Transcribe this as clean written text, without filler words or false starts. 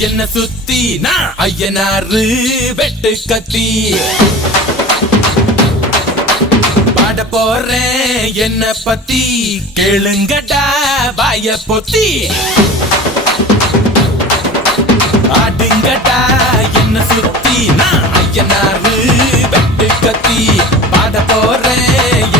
என்ன சுத்தி நான் ஐயனாரு வெட்டு கத்தி பாட போறேன் என்ன பத்தி கேளுங்கடா வாய பொத்தி ஆடுங்கடா என்ன சுத்தி நான் ஐயனாரு வெட்டு கத்தி பாட போறேன்